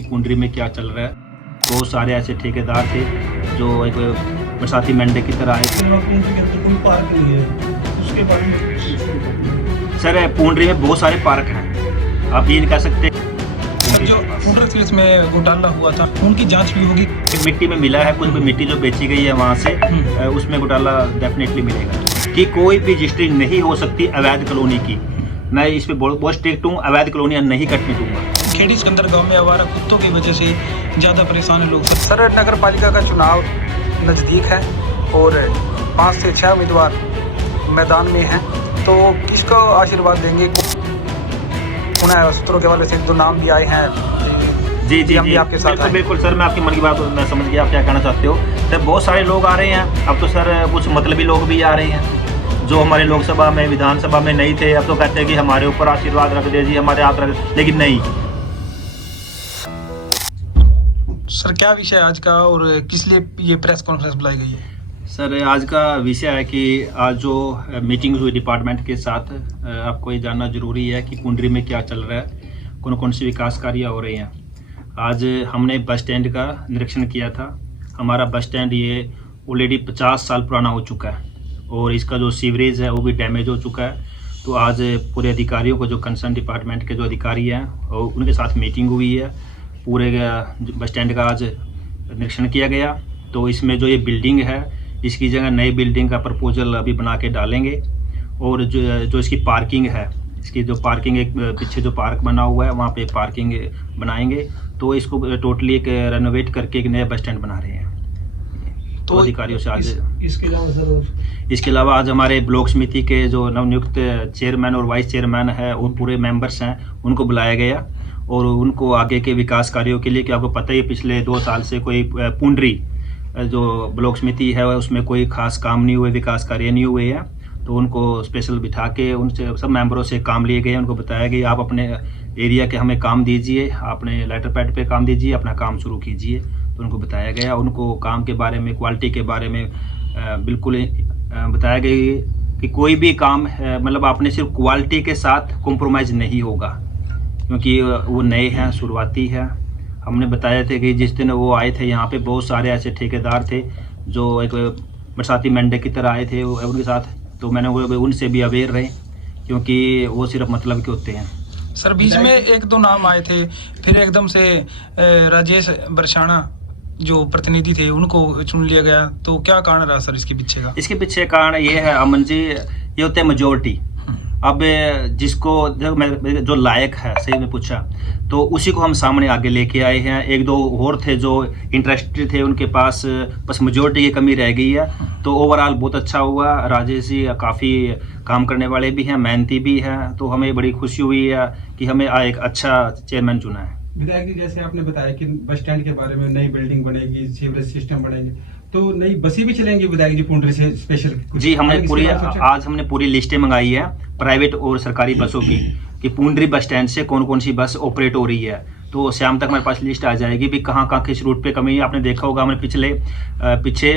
कुंडरी में क्या चल रहा है। बहुत सारे ऐसे ठेकेदार थे जो एक बरसाती मेंढे की तरह आए थे। कोई पार्क नहीं है, उसके बारे में सर पुंडरी में बहुत सारे पार्क हैं, आप ये नहीं कह सकते। जो पुंडरी केस में घोटाला हुआ था उनकी जांच भी होगी। मिट्टी में मिला है कुछ भी, मिट्टी जो बेची गई है वहाँ से उसमें घोटाला डेफिनेटली मिलेगा कि कोई भी रजिस्ट्री नहीं हो सकती अवैध कॉलोनी की। मैं इस पर बहुत स्ट्रिक्ट हूँ, अवैध कॉलोनियाँ नहीं कटने दूंगा। खेड़ी सिकंदर गांव में आवारा कुत्तों की वजह से ज़्यादा परेशान है लोग। सर नगर पालिका का चुनाव नज़दीक है और 5 से 6 उम्मीदवार मैदान में हैं, तो किसको आशीर्वाद देंगे? उन्हें सूत्रों के हवाले से 2 नाम भी आए हैं। जी जी हम भी जी आपके साथ बिल्कुल हैं। बिल्कुल सर, मैं आपकी मन की बात मैं समझ गया आप क्या कहना चाहते हो। सर बहुत सारे लोग आ रहे हैं अब तो सर, कुछ मतलबी लोग भी आ रहे हैं जो हमारे लोकसभा में विधानसभा में नहीं थे। अब तो कहते हैं कि हमारे ऊपर आशीर्वाद रख दीजिए, हमारे हाथ रख, लेकिन नहीं। सर क्या विषय है आज का और किस लिए ये प्रेस कॉन्फ्रेंस बुलाई गई है? सर आज का विषय है कि आज जो मीटिंग हुई डिपार्टमेंट के साथ, आपको ये जानना जरूरी है कि कुंडरी में क्या चल रहा है, कौन कौन सी विकास कार्य हो रहे हैं। आज हमने बस स्टैंड का निरीक्षण किया था। हमारा बस स्टैंड ये ऑलरेडी 50 साल पुराना हो चुका है और इसका जो सीवरेज है वो भी डैमेज हो चुका है। तो आज पूरे अधिकारियों को, जो कंसर्न डिपार्टमेंट के जो अधिकारी हैं, और उनके साथ मीटिंग हुई है। पूरे बस स्टैंड का आज निरीक्षण किया गया। तो इसमें जो ये बिल्डिंग है इसकी जगह नई बिल्डिंग का प्रपोजल अभी बना के डालेंगे। और जो इसकी पार्किंग है, इसकी जो पार्किंग एक पीछे जो पार्क बना हुआ है वहाँ पे पार्किंग बनाएंगे। तो इसको टोटली एक रेनोवेट करके एक नया बस स्टैंड बना रहे हैं। तो अधिकारियों से आज इसके अलावा आज हमारे ब्लॉक समिति के जो नवनियुक्त चेयरमैन और वाइस चेयरमैन है, वो पूरे मेंबर्स हैं, उनको बुलाया गया और उनको आगे के विकास कार्यों के लिए, कि आपको पता ही है पिछले 2 साल से कोई पुंडरी जो ब्लॉक समिति है उसमें कोई खास काम नहीं हुए, विकास कार्य नहीं हुए हैं। तो उनको स्पेशल बिठा के उनसे सब मेंबरों से काम लिए गए। उनको बताया कि आप अपने एरिया के हमें काम दीजिए, अपने लेटर पैड पे काम दीजिए, अपना काम शुरू कीजिए। तो उनको बताया गया, उनको काम के बारे में, क्वालिटी के बारे में बिल्कुल बताया गया कि कोई भी काम मतलब आपने सिर्फ क्वालिटी के साथ कॉम्प्रोमाइज़ नहीं होगा, क्योंकि वो नए हैं, शुरुआती है। हमने बताया थे कि जिस दिन वो आए थे यहाँ पे बहुत सारे ऐसे ठेकेदार थे जो एक बरसाती मेंढे की तरह आए थे उनके साथ। तो मैंने वो उनसे भी अवेयर रहे, क्योंकि वो सिर्फ मतलब के होते हैं। सर बीच में 1-2 नाम आए थे, फिर एकदम से राजेश बरसाना जो प्रतिनिधि थे उनको चुन लिया गया, तो क्या कारण रहा सर इसके पीछे का? इसके पीछे कारण ये है अमन जी, ये होते हैं मेजोरिटी। अब जिसको जो लायक है, सही में पूछा तो उसी को हम सामने आगे लेके आए हैं। 1-2 और थे जो इंटरेस्टेड थे, उनके पास बस मेजोरिटी की कमी रह गई है। तो ओवरऑल बहुत अच्छा हुआ। राजेश जी काफ़ी काम करने वाले भी हैं, मेहनती भी हैं। तो हमें बड़ी खुशी हुई है कि हमें एक अच्छा चेयरमैन चुना है। विधायक जी, जैसे आपने बताया कि बस स्टैंड के बारे में नई बिल्डिंग बनेगी, सीवरेज सिस्टम बनेंगे, तो नई बसें भी चलेंगी विधायक जी पुंडरी से स्पेशल? जी, हमने पूरी लिस्टें मंगाई है प्राइवेट और सरकारी बसों की, कि पुंडरी बस स्टैंड से कौन कौन सी बस ऑपरेट हो रही है। तो शाम तक हमारे पास लिस्ट आ जाएगी भी कहाँ कहाँ किस रूट पे कमी है। आपने देखा होगा हमने पीछे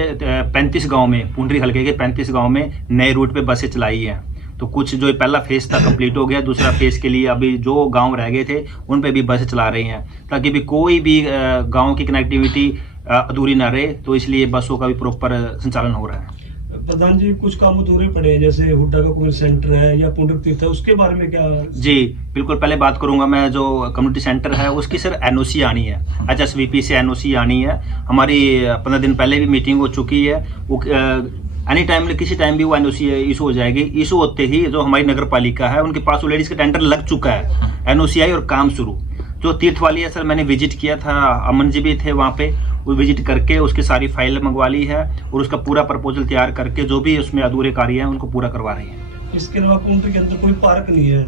35 गांव में, पुंडरी हल्के के 35 गांव में नए रूट पे बसें चलाई हैं। तो कुछ जो पहला फेज था कंप्लीट हो गया, दूसरा फेज के लिए अभी जो गांव रह गए थे उन पे भी बसें चला रहे हैं, ताकि भी कोई भी गांव की कनेक्टिविटी अधूरी ना रहे। तो इसलिए बसों का भी प्रॉपर संचालन हो रहा है। प्रधान जी, कुछ काम अधूरे पड़े हैं, जैसे हुड्डा का कम्युनिटी सेंटर है या पुंडरी तीर्थ है, उसके बारे में क्या? जी बिल्कुल, पहले बात करूंगा मैं। जो कम्युनिटी सेंटर है उसकी सर एनओसी आनी है, HSVP से एनओसी आनी है। हमारी 15 दिन पहले भी मीटिंग हो चुकी है। वो एनी टाइम, किसी टाइम भी वो एनओसी इशू हो जाएगी। इशू होते ही जो हमारी नगर पालिका है उनके पास ऑलरेडी इसका टेंडर लग चुका है, एनओसी आई और काम शुरू। जो तीर्थ वाली है सर, मैंने विजिट किया था, अमन जी भी थे वहाँ पे, वो विजिट करके उसकी सारी फाइल मंगवा ली है और उसका पूरा प्रपोजल तैयार करके जो भी उसमें अधूरे कार्य हैं उनको पूरा करवा रही हैं। इसके अलावा पुंडरी के अंदर कोई पार्क नहीं है,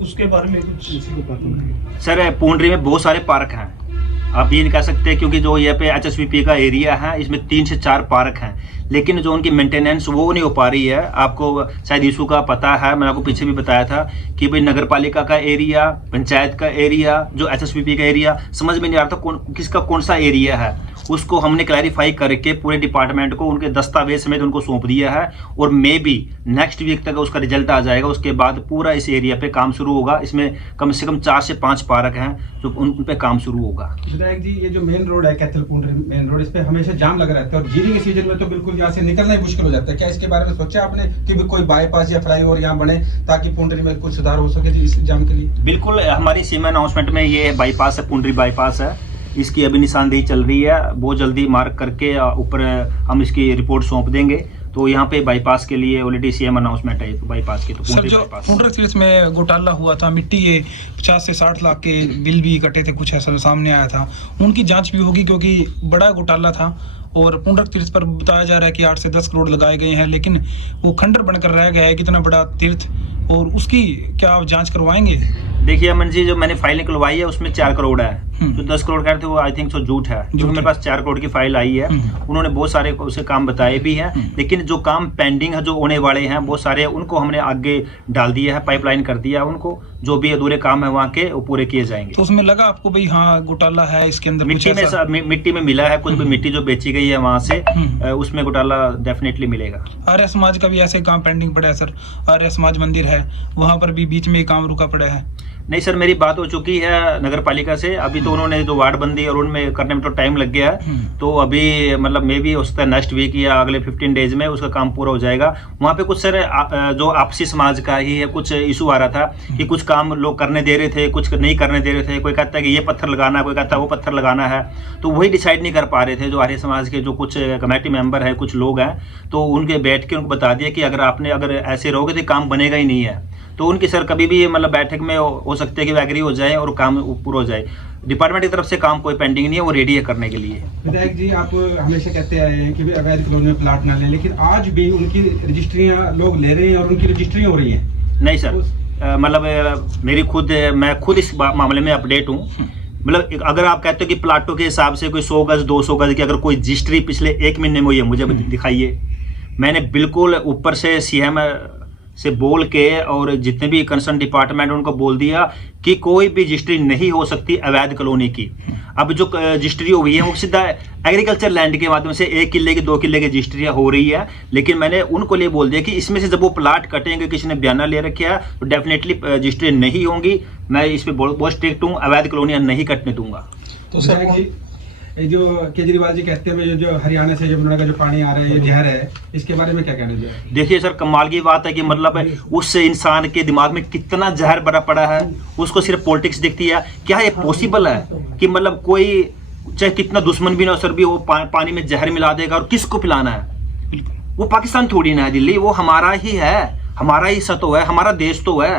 उसके बारे में कुछ? सर पुंडरी में बहुत सारे पार्क हैं, आप ये नहीं कह सकते, क्योंकि जो यहाँ पे HSVP का एरिया है इसमें 3 से 4 पार्क हैं, लेकिन जो उनकी मेंटेनेंस वो नहीं हो पा रही है। आपको शायद इशू का पता है, मैंने आपको पीछे भी बताया था कि भाई नगर पालिका का एरिया, पंचायत का एरिया, जो HSVP का एरिया, समझ में नहीं आ रहा था किसका कौन सा एरिया है। उसको हमने क्लैरिफाई करके पूरे डिपार्टमेंट को उनके दस्तावेज समेत उनको सौंप दिया है और मे बी नेक्स्ट वीक तक उसका रिजल्ट आ जाएगा। उसके बाद पूरा इस एरिया पे काम शुरू होगा। इसमें कम से कम 4 से 5 पार्क हैं जो उन पे काम शुरू होगा। विधायक जी, ये जो मेन रोड है कैथल पुंडरी मेन रोड, इस पे हमेशा जाम लगा रहता है और जीरी के सीजन में तो बिल्कुल यहाँ से निकलना ही मुश्किल हो जाता है। क्या इसके बारे में सोचा आपने कि भी कोई बाईपास या फ्लाईओवर यहाँ बने ताकि पुंडरी में कुछ सुधार हो सके इस जाम के लिए? बिल्कुल, हमारी सीमा अनाउंसमेंट में ये बाईपास है, पुंडरी बाईपास है। इसकी अभी निशानदेही चल रही है, बहुत जल्दी मार्क करके ऊपर हम इसकी रिपोर्ट सौंप देंगे। तो यहाँ पे बाईपास के लिए ऑलरेडी सीएम अनाउंसमेंट है तो बाईपास की। तो सर, जो पुंडरी तीर्थ में घोटाला हुआ था, मिट्टी के 50 से 60 लाख के बिल भी कटे थे, कुछ ऐसा सामने आया था, उनकी जांच भी होगी क्योंकि बड़ा घोटाला था। और पुंडरी तीर्थ पर बताया जा रहा है कि 8 से 10 करोड़ लगाए गए हैं, लेकिन वो खंडर बनकर रह गया है कितना बड़ा तीर्थ, और उसकी क्या आप जांच करवाएंगे? देखिए अमन जी, जो मैंने फाइल निकलवाई है उसमें 4 करोड़ है। जो 10 करोड़ कह रहे थे वो आई थिंक सो झूठ है। जो मेरे पास 4 करोड़ की फाइल आई है, उन्होंने बहुत सारे उसे काम बताए भी हैं, लेकिन जो काम पेंडिंग है, जो होने वाले हैं बहुत सारे, उनको हमने आगे डाल दिया है, पाइपलाइन कर दिया है उनको। जो भी अधूरे काम है वहाँ के वो पूरे किए जाएंगे। तो उसमें लगा आपको भाई हाँ घोटाला है इसके अंदर? मिट्टी में मिला है कुछ भी, मिट्टी जो बेची गई है वहाँ से, उसमें घोटाला डेफिनेटली मिलेगा। आर्य समाज का भी ऐसे काम पेंडिंग पड़ा है सर। आर्य समाज मंदिर है, वहाँ पर भी बीच में काम रुका पड़ा है। नहीं सर, मेरी बात हो चुकी है नगर पालिका से। अभी तो उन्होंने जो वार्ड बंदी और उनमें करने में तो टाइम लग गया है। तो अभी मतलब मे भी हो सकता है नेक्स्ट वीक या अगले 15 डेज में उसका काम पूरा हो जाएगा। वहाँ पे कुछ सर जो आपसी समाज का ही है, कुछ इशू आ रहा था कि कुछ काम लोग करने दे रहे थे, कुछ नहीं करने दे रहे थे। कोई कहता है कि ये पत्थर लगाना है, कोई कहता है वो पत्थर लगाना है। तो वही डिसाइड नहीं कर पा रहे थे जो आर्य समाज के जो कुछ कमेटी मेंबर है, कुछ लोग हैं, तो उनके बैठ के उनको बता दिया कि अगर ऐसे रहोगे तो काम बनेगा ही नहीं है। तो उनकी सर कभी भी मतलब बैठक में हो सकते हैं कि वो एग्री हो जाए और काम पूरा हो जाए। डिपार्टमेंट की तरफ से काम कोई पेंडिंग नहीं है, वो रेडी है करने के लिए। विधायक जी, आप हमेशा कहते आए हैं कि भी अवैध कॉलोनी में प्लाट ना लें, लेकिन आज भी उनकी रजिस्ट्रियां लोग ले रहे हैं और उनकी रजिस्ट्रियां हो रही हैं। नहीं सर, मतलब मैं खुद इस मामले में अपडेट हूँ। मतलब अगर आप कहते हो कि प्लाटों के हिसाब से कोई 100 गज 200 गज की अगर कोई रजिस्ट्री पिछले 1 महीने में हुई है, मुझे दिखाइए। मैंने बिल्कुल ऊपर से सीएम से बोल के और जितने भी कंसर्न डिपार्टमेंट उनको बोल दिया कि कोई भी रजिस्ट्री नहीं हो सकती अवैध कॉलोनी की। अब जो रजिस्ट्री हो गई है वो सीधा एग्रीकल्चर लैंड के माध्यम से 1 किले की 2 किले की रजिस्ट्रियाँ हो रही है। लेकिन मैंने उनको लिए बोल दिया कि इसमें से जब वो प्लाट कटेंगे, किसी ने बयाना ले रखा है, तो डेफिनेटली रजिस्ट्री नहीं होंगी। मैं इस पर बहुत स्ट्रिक्ट हूँ, अवैध कॉलोनियाँ नहीं कटने दूंगा। तो सर जो केजरीवाल जी कहते हैं जो हरियाणा से यमुना का जो पानी आ रहा है ये जहर है, इसके बारे में क्या कहना चाहिए? देखिए सर, कमाल की बात है कि मतलब उस इंसान के दिमाग में कितना जहर भरा पड़ा है, उसको सिर्फ पॉलिटिक्स दिखती है। क्या ये पॉसिबल है कि मतलब कोई चाहे कितना दुश्मन भी ना सर भी वो पानी में जहर मिला देगा? और किसको पिलाना है? वो पाकिस्तान थोड़ी ना है दिल्ली, वो हमारा ही है, हमारा ही सतो है, हमारा देश तो है।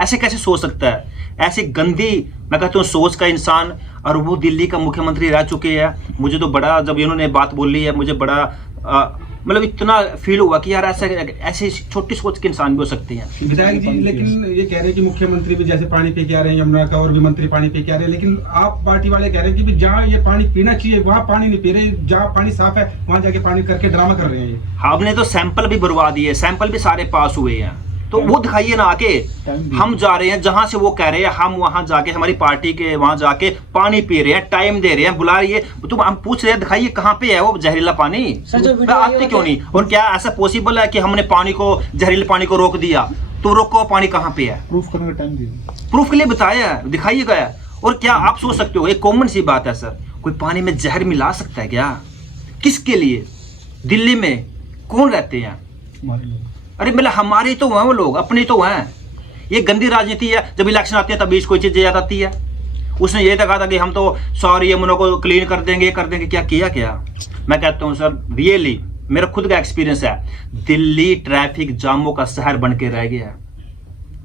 ऐसे कैसे सोच सकता है? ऐसी गंदी मैं कहता हूँ सोच का इंसान, और वो दिल्ली का मुख्यमंत्री रह चुके हैं। मुझे तो बड़ा, जब इन्होंने बात बोली है, मुझे बड़ा मतलब इतना फील हुआ कि यार ऐसे छोटी सोच के इंसान भी हो सकते हैं। विधायक जी, लेकिन ये कह रहे हैं कि मुख्यमंत्री भी जैसे पानी पी के आ रहे हैं यमुना का, और भी मंत्री पानी पी के आ रहे हैं, लेकिन आप पार्टी वाले कह रहे हैं कि जहाँ ये पानी पीना चाहिए वहाँ पानी नहीं पी रहे, जहाँ पानी साफ है वहाँ जाके पानी करके ड्रामा कर रहे हैं। हमने तो सैंपल भी भरवा दिए, सैंपल भी सारे पास हुए हैं। तो वो दिखाइए ना आके। हम जा रहे हैं जहां से वो कह रहे हैं, हम वहां जाके हमारी पार्टी के वहां जाके पानी पी रहे हैं, टाइम दे रहे हैं, बुला रही है। तुम हम पूछ रहे हैं दिखाइए कहाँ पे है वो जहरीला पानी, आते क्यों नहीं? और क्या ऐसा पॉसिबल है कि हमने पानी को, जहरीले पानी को रोक दिया? तो रोको, पानी कहाँ पे है? प्रूफ करने का टाइम दिया, प्रूफ के लिए बताया, दिखाइए गया। और क्या आप सोच सकते हो, एक कॉमन सी बात है सर, कोई पानी में जहर मिला सकता है क्या? किसके लिए? दिल्ली में कौन रहते हैं? अरे मतलब हमारे तो हैं वो लोग, अपने तो हैं। ये गंदी राजनीति है। जब इलेक्शन आती है तभी कोई चीज याद आती है। उसने ये कहा था कि हम तो सॉरी यमुना को क्लीन कर देंगे, क्या किया क्या? मैं कहता हूँ सर, रियली मेरा खुद का एक्सपीरियंस है, दिल्ली ट्रैफिक जामों का शहर बन के रह गया है।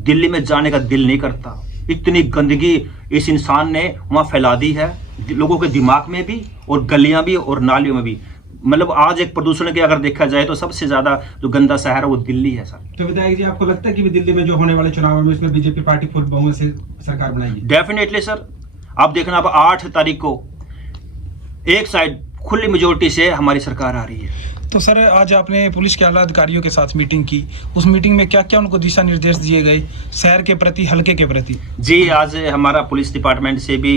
दिल्ली में जाने का दिल नहीं करता। इतनी गंदगी इस इंसान ने वहां फैला दी है, लोगों के दिमाग में भी और गलियां भी और नालियों में भी। मतलब आज एक प्रदूषण के अगर देखा जाए तो सबसे ज्यादा जो गंदा शहर है वो दिल्ली है सर। तो विधायक जी, आपको लगता है कि दिल्ली में जो होने वाले चुनाव में इसमें बीजेपी पार्टी फुल बहुमत से सरकार बनाएगी? Definitely sir. आप देखना, अब 8 तारीख को एक साइड खुली मेजोरिटी से हमारी सरकार आ रही है। तो सर, आज आपने पुलिस के आला अधिकारियों के साथ मीटिंग की, उस मीटिंग में क्या क्या उनको दिशा निर्देश दिए गए शहर के प्रति, हल्के के प्रति? जी, आज हमारा पुलिस डिपार्टमेंट से भी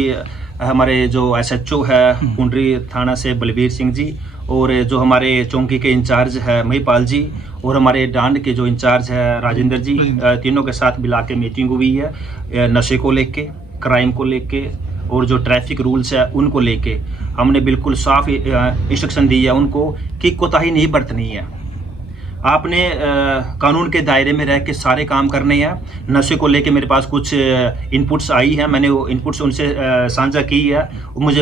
हमारे जो SHO है पुंडरी थाना से बलबीर सिंह जी, और जो हमारे चौकी के इंचार्ज है महिपाल जी, और हमारे डांड के जो इंचार्ज है राजेंद्र जी, तीनों के साथ मिला के मीटिंग हुई है नशे को लेके, क्राइम को लेके और जो ट्रैफिक रूल्स है उनको लेके। हमने बिल्कुल साफ इंस्ट्रक्शन दी है उनको कि कोताही नहीं बरतनी है। आपने कानून के दायरे में रह के सारे काम करने हैं। नशे को लेके मेरे पास कुछ इनपुट्स आई हैं, मैंने वो इनपुट्स उनसे साझा की है।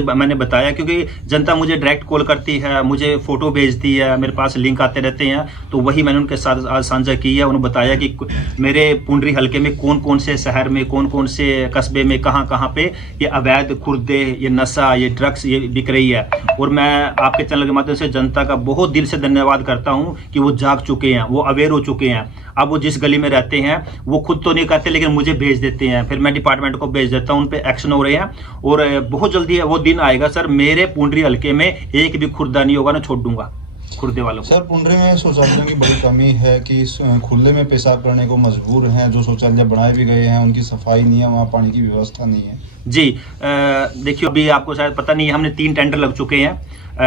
मैंने बताया, क्योंकि जनता मुझे डायरेक्ट कॉल करती है, मुझे फ़ोटो भेजती है, मेरे पास लिंक आते रहते हैं, तो वही मैंने उनके साथ साझा की है। उन्होंने बताया कि मेरे पुंडरी हलके में कौन कौन से शहर में, कौन कौन से कस्बे में, कहाँ कहाँ पे ये अवैध खुर्दे, ये नशा, ये ड्रग्स ये बिक रही है। और मैं आपके चैनल के माध्यम से जनता का बहुत दिल से धन्यवाद करता हूँ कि वो जाग चुके हैं, वो अवेयर हो चुके हैं। अब वो जिस गली में रहते हैं वो खुद तो नहीं करते, लेकिन मुझे भेज देते हैं, फिर मैं डिपार्टमेंट को भेज देता हूँ, उन पे एक्शन हो रहे हैं। और बहुत जल्दी वो दिन आएगा सर, मेरे पुंडरी हलके में एक भी खुर्दा नहीं होगा, ना छोड़ दूंगा खुर्दे वालों को। सर, पुंडरी में शौचालयों की बड़ी कमी है कि खुले में पेशाब करने को मजबूर हैं। जो शौचालय बनाए भी गए हैं उनकी सफाई नहीं है, वहाँ पानी की व्यवस्था नहीं है। जी देखिए, अभी आपको शायद पता नहीं है, हमने 3 टेंडर लग चुके हैं।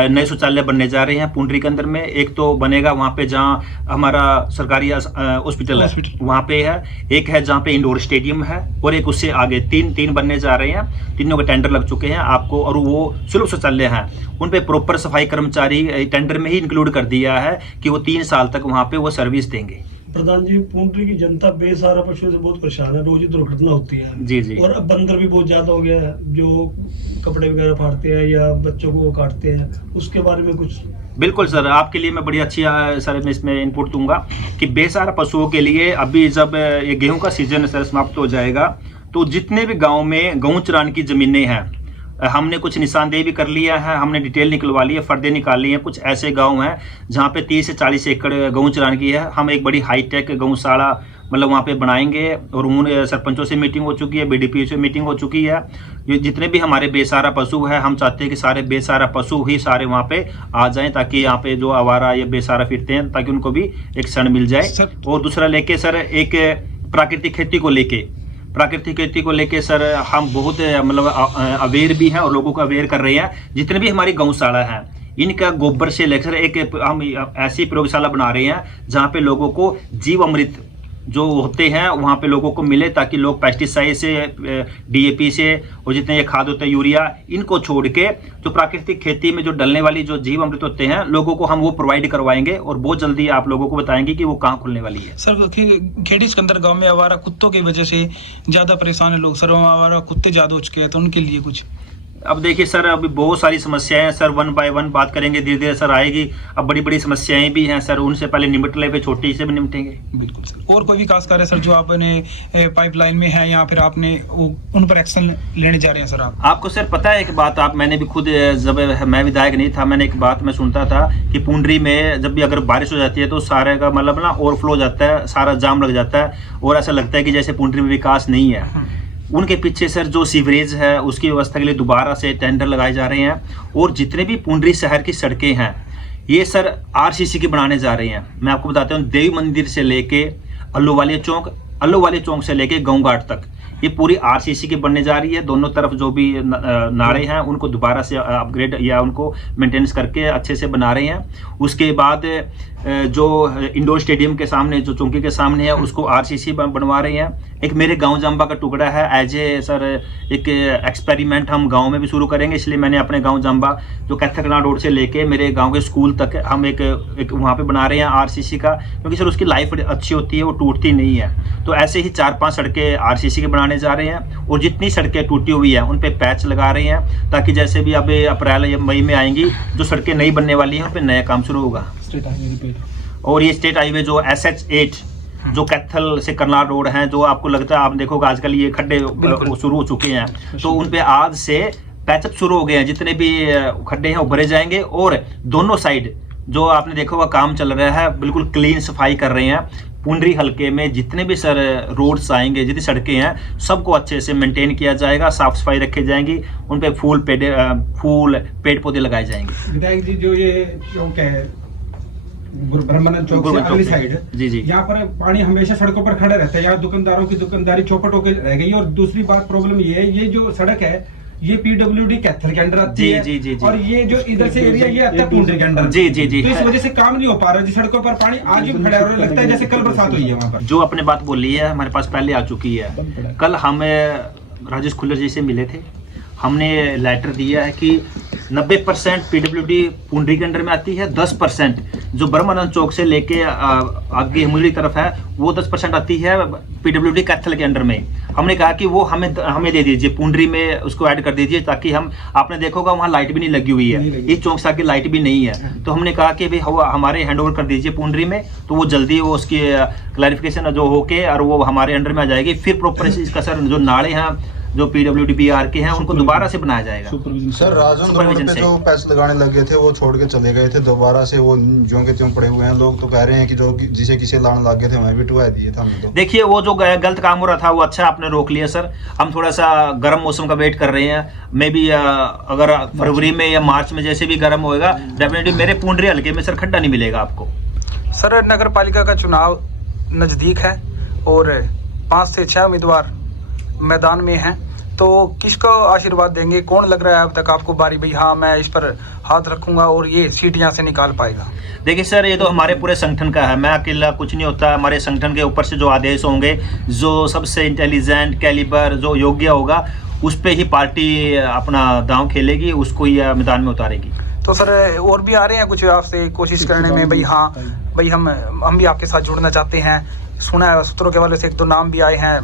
नए शौचालय बनने जा रहे हैं पुंडरी के अंदर में। एक तो बनेगा वहाँ पे जहाँ हमारा सरकारी हॉस्पिटल है, वहाँ पे है। एक है जहाँ पे इंडोर स्टेडियम है, और एक उससे आगे। तीन बनने जा रहे हैं। तीनों के टेंडर लग चुके हैं आपको, और वो सुलभ शौचालय हैं। उन पे प्रॉपर सफाई कर्मचारी टेंडर में ही इंक्लूड कर दिया है कि वो 3 साल तक वहाँ पे वो सर्विस देंगे। प्रधान जी, पुंडरी की जनता बेसहारा पशुओं से बहुत परेशान है, रोज ही दुर्घटना होती है। जी जी। और अब बंदर भी बहुत ज्यादा हो गया है, जो कपड़े वगैरह फाड़ते हैं या बच्चों को काटते हैं, उसके बारे में कुछ। बिल्कुल सर, आपके लिए मैं बड़ी अच्छी सर मैं इसमें इनपुट दूंगा कि बेसहारा पशुओं के लिए अभी जब ये गेहूं का सीजन सर समाप्त हो जाएगा, तो जितने भी गाँव में गऊ चरान की जमीनें हैं, हमने कुछ निशानदेही भी कर लिया है, हमने डिटेल निकलवा ली है, फर्दे निकाल ली है। कुछ ऐसे गांव हैं जहां पे 30 से 40 एकड़ गऊ चरान की है। हम एक बड़ी हाईटेक गौशाला मतलब वहां पे बनाएंगे, और उन्होंने सरपंचों से मीटिंग हो चुकी है, BDPO से मीटिंग हो चुकी है। ये जितने भी हमारे बेसहारा पशु हैं, हम चाहते हैं कि सारे बेसहारा पशु ही सारे वहाँ पे आ जाएं, ताकि यहाँ पे जो आवारा या बेसहारा फिरते हैं, ताकि उनको भी एक क्षण मिल जाए। और दूसरा लेके सर, एक प्राकृतिक खेती को लेके सर हम बहुत मतलब अवेयर भी हैं, और लोगों को अवेयर कर रहे हैं। जितने भी हमारी गौशाला हैं, इनका गोबर से लेकर एक हम ऐसी प्रयोगशाला बना रहे हैं जहाँ पे लोगों को जीव अमृत जो होते हैं वहाँ पे लोगों को मिले, ताकि लोग पेस्टिसाइड से, DAP से, और जितने ये खाद होते हैं यूरिया, इनको छोड़ के जो प्राकृतिक खेती में जो डलने वाली जो जीव अमृत होते हैं, लोगों को हम वो प्रोवाइड करवाएंगे, और बहुत जल्दी आप लोगों को बताएंगे कि वो कहाँ खुलने वाली है। सर, खेड़ी सिकंदर गांव में आवारा कुत्तों की वजह से ज़्यादा परेशान है लोग सर, आवारा कुत्ते ज़्यादा हो चुके हैं, तो उनके लिए कुछ। अब देखिए सर, अभी बहुत सारी समस्याएं हैं सर, 1 बाय 1 बात करेंगे, धीरे धीरे सर आएगी। अब बड़ी बड़ी समस्याएं भी हैं सर, उनसे पहले निपट ले, फिर छोटी से भी निपटेंगे। बिल्कुल सर। और कोई विकास कार्य सर जो आपने पाइपलाइन में है, या फिर आपने उन पर एक्शन लेने जा रहे हैं सर? आपको सर पता है एक बात, आप मैंने भी खुद, जब मैं विधायक नहीं था, मैंने एक बात मैं सुनता था कि पुंडरी में जब भी अगर बारिश हो जाती है तो सारे का मतलब ना ओवरफ्लो हो जाता है, सारा जाम लग जाता है, और ऐसा लगता है कि जैसे पुंडरी में विकास नहीं है। उनके पीछे सर जो सीवरेज है उसकी व्यवस्था के लिए दोबारा से टेंडर लगाए जा रहे हैं, और जितने भी पुंडरी शहर की सड़कें हैं ये सर RCC की बनाने जा रहे हैं। मैं आपको बताता हूँ, देवी मंदिर से लेके अल्लूवालिया चौक से लेके गाँव घाट तक ये पूरी RCC की बनने जा रही है। दोनों तरफ जो भी नारे हैं उनको दोबारा से अपग्रेड या उनको मेंटेनेंस करके अच्छे से बना रहे हैं। उसके बाद जो इंडोर स्टेडियम के सामने, जो चौकी के सामने है, उसको RCC बनवा रहे हैं। एक मेरे गांव जाम्बा का टुकड़ा है, एज ए सर एक एक्सपेरिमेंट हम गांव में भी शुरू करेंगे, इसलिए मैंने अपने गांव जाम्बा जो कैथकना रोड से लेके मेरे गांव के स्कूल तक हम एक वहाँ पे बना रहे हैं RCC का, क्योंकि सर उसकी लाइफ अच्छी होती है, वो टूटती नहीं है। तो ऐसे ही 4-5 सड़कें RCC के बनाने जा रहे हैं, और जितनी सड़कें टूटी हुई हैं उन पे पैच लगा रहे हैं, ताकि जैसे भी अब अप्रैल या मई में आएंगी जो सड़कें नई बनने वाली हैं उन पे नया काम शुरू होगा। और ये स्टेट हाईवे जो SH8 जो कैथल से करनाल रोड है, जो आपको लगता है, आप देखोगे आजकल ये खड्डे शुरू हो चुके हैं, तो उन पे आज से पैचअप शुरू हो गए हैं। जितने भी खड्डे हैं वो भरे जाएंगे, और दोनों साइड जो आपने देखा होगा काम चल रहा है, बिल्कुल क्लीन सफाई कर रहे हैं। पुंडरी हलके में जितने भी सर रोड्स आएंगे, जितनी सड़कें हैं, सबको अच्छे से मेंटेन किया जाएगा, साफ सफाई रखी जाएंगी, उन पे फूल पेड़ पौधे लगाए जाएंगे। विधायक जी, जो ये चौक है ब्रह्मानंद चौक से अगली साइड, जी जी, यहाँ पर पानी हमेशा सड़कों पर खड़ा रहता है, यहाँ दुकानदारों की दुकानदारी चौपट होकर रह गई। और दूसरी बात प्रॉब्लम ये है, ये जो सड़क है ये पीडब्ल्यूडी कैथल के अंडर आती जी, है। जी, जी, जी। और ये जो इधर से एरिया ये आता है पुंडरी के अंडर। जी, जी, जी। तो इस वजह से काम नहीं हो पा रहा जी, सड़कों पर पानी आज भी खड़ा है और लगता है जैसे कल बरसात हुई है वहाँ पर। जो आपने बात बोली है हमारे पास पहले आ चुकी है। कल हमें राजेश खुल्लर जी से मिले थे, हमने लेटर दिया है कि 90% पीडब्ल्यूडी पुंडरी के अंडर में आती है, 10% जो ब्रह्मानंद चौक से लेके आगे हिमुली तरफ है वो 10% आती है पीडब्ल्यूडी कैथल के अंडर में। हमने कहा कि वो हमें दे दीजिए, पुंडरी में उसको ऐड कर दीजिए, ताकि हम, आपने देखा होगा वहाँ लाइट भी नहीं लगी हुई है, इस चौक से आगे लाइट भी नहीं है। तो हमने कहा कि भाई हमारे हैंड ओवर कर दीजिए पुंडरी में, तो वो जल्दी वो उसकी क्लैरिफिकेशन जो होके और वो हमारे अंडर में आ जाएगी। फिर प्रॉपर इसका सर जो नाले हैं जो पीडब्ल्यूडी बीआर के हैं उनको दोबारा से बनाया जाएगा। सर राजन रोड पे जो पैसे लगाने लगे थे वो छोड़ के चले गए थे, दोबारा से वो ज्यों के त्यों पड़े हुए हैं। लोग तो कह रहे हैं कि जो जिसे किसे लाने लग गए थे वहीं भी टुआ दिए था हमने। तो देखिए वो जो गलत काम हो रहा था वो अच्छा आपने रोक लिया सर। हम थोड़ा सा गर्म मौसम का वेट कर रहे हैं, मे बी अगर फरवरी में या मार्च में जैसे भी गर्म होएगा डेफिनेटली मेरे पुंडरी हल्के में सर खड्डा नहीं मिलेगा आपको। सर नगर पालिका का चुनाव नज़दीक है और 5 से 6 उम्मीदवार मैदान में हैं, तो किसको आशीर्वाद देंगे? कौन लग रहा है अब तक आपको बारी भाई हाँ मैं इस पर हाथ रखूंगा और ये सीट यहाँ से निकाल पाएगा? देखिए सर ये तो हमारे पूरे संगठन का है, मैं अकेला कुछ नहीं होता। हमारे संगठन के ऊपर से जो आदेश होंगे, जो सबसे इंटेलिजेंट कैलिबर जो योग्य होगा उस पे ही पार्टी अपना दांव खेलेगी, उसको ही मैदान में उतारेगी। तो सर और भी आ रहे हैं कुछ आपसे कोशिश करने में भाई हाँ भाई हम भी आपके साथ जुड़ना चाहते हैं? सुना है सूत्रों के वाले से 1-2 नाम भी आए हैं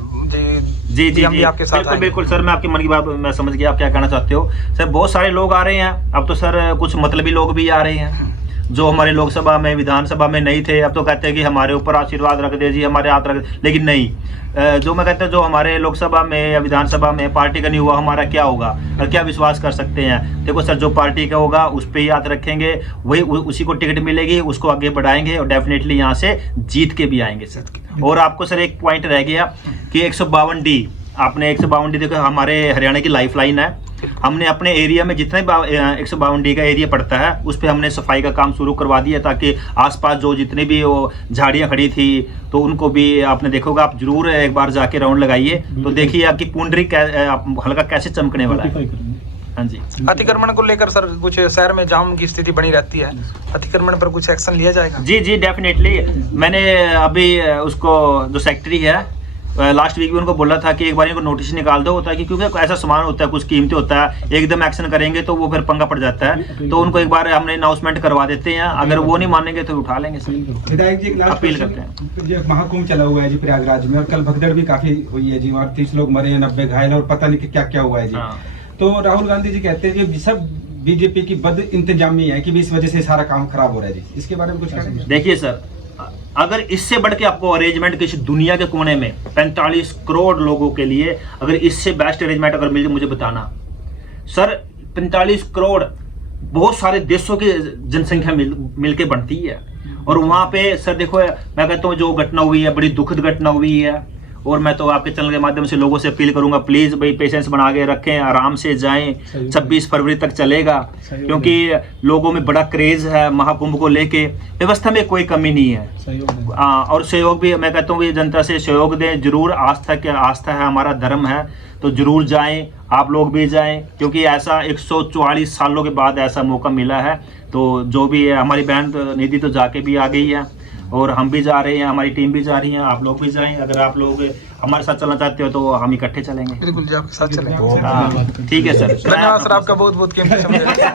जी जी हम भी आपके साथ बिल्कुल बिल्कुल सर, मैं आपकी मन की बात मैं समझ गया आप क्या कहना चाहते हो सर। बहुत सारे लोग आ रहे हैं अब तो सर, कुछ मतलबी लोग भी आ रहे हैं जो हमारे लोकसभा में विधानसभा में नहीं थे, अब तो कहते हैं कि हमारे ऊपर आशीर्वाद रख दे जी, हमारे हाथ रख, लेकिन नहीं। जो मैं कहता हूँ जो हमारे लोकसभा में या विधानसभा में पार्टी का नहीं हुआ हमारा क्या होगा और क्या विश्वास कर सकते हैं? देखो सर जो पार्टी का होगा उस पर ही हाथ रखेंगे, वही उसी को टिकट मिलेगी, उसको आगे बढ़ाएंगे और डेफिनेटली यहाँ से जीत के भी आएंगे सर। और आपको सर एक पॉइंट रह गया कि 152D, आपने 152D देखो हमारे हरियाणा की लाइफ लाइन है। हमने अपने एरिया में जितने 152D का एरिया पड़ता है उस पर हमने सफाई का काम शुरू करवा दिया, ताकि आसपास जो जितने भी वो झाड़ियाँ खड़ी थी तो उनको भी आपने देखोगे, आप जरूर एक बार जाके राउंड लगाइए तो देखिए आपकी पुंडरी हल्का कैसे चमकने वाला है। हाँ जी। अतिक्रमण को लेकर सर कुछ शहर में जाम की स्थिति बनी रहती है, अतिक्रमण पर कुछ एक्शन लिया जाएगा? जी जी डेफिनेटली। मैंने अभी उसको जो सेक्रेटरी है लास्ट वीक भी उनको बोला था कि एक बार इनको नोटिस निकाल दो, होता है कि क्योंकि ऐसा सामान होता है कुछ कीमती होता है, एकदम एक्शन करेंगे तो वो फिर पंगा पड़ जाता है, तो उनको एक बार हमने अनाउंसमेंट करवा देते हैं, अगर वो नहीं मानेंगे तो उठा लेंगे सर। विधायक जी अपील करते हैं। जो महाकुंभ चला हुआ है जी प्रयागराज में और कल भगदड़ भी काफी हुई है जी, वहाँ 30 लोग मरे हैं, 90 घायल और पता नहीं क्या क्या हुआ है जी। तो राहुल गांधी जी कहते हैं कि सब बीजेपी की बद इंतजामी है कि इस वजह से सारा काम खराब हो रहा है जी, इसके बारे में कुछ कहेंगे? देखिए सर अगर इससे बढ़ के आपको अरेंजमेंट किसी दुनिया के कोने में 45 करोड़ लोगों के लिए अगर इससे बेस्ट अरेंजमेंट अगर मिले मुझे बताना सर। 45 करोड़ बहुत सारे देशों की जनसंख्या मिलके बनती है, और वहाँ पे सर देखो मैं कहता हूँ जो घटना हुई है बड़ी दुखद घटना हुई है, और मैं तो आपके चैनल के माध्यम से लोगों से अपील करूंगा प्लीज भाई पेशेंस बना के रखें, आराम से जाएं। 26 फरवरी तक चलेगा क्योंकि लोगों में बड़ा क्रेज है महाकुंभ को लेके, व्यवस्था में कोई कमी नहीं है। और सहयोग भी मैं कहता हूँ जनता से सहयोग दें जरूर, आस्था है हमारा धर्म है, तो जरूर जाएं, आप लोग भी जाएं, क्योंकि ऐसा 144 सालों के बाद ऐसा मौका मिला है। तो जो भी है हमारी बहन निधि तो जाके भी आ गई है और हम भी जा रहे हैं, हमारी टीम भी जा रही है, आप लोग भी जाएं। अगर आप लोग हमारे साथ चलना चाहते हो तो हम इकट्ठे चलेंगे। बिल्कुल जी आपके साथ चलेंगे। ठीक है सर, धन्यवाद सर आपका बहुत बहुत कीमती समय।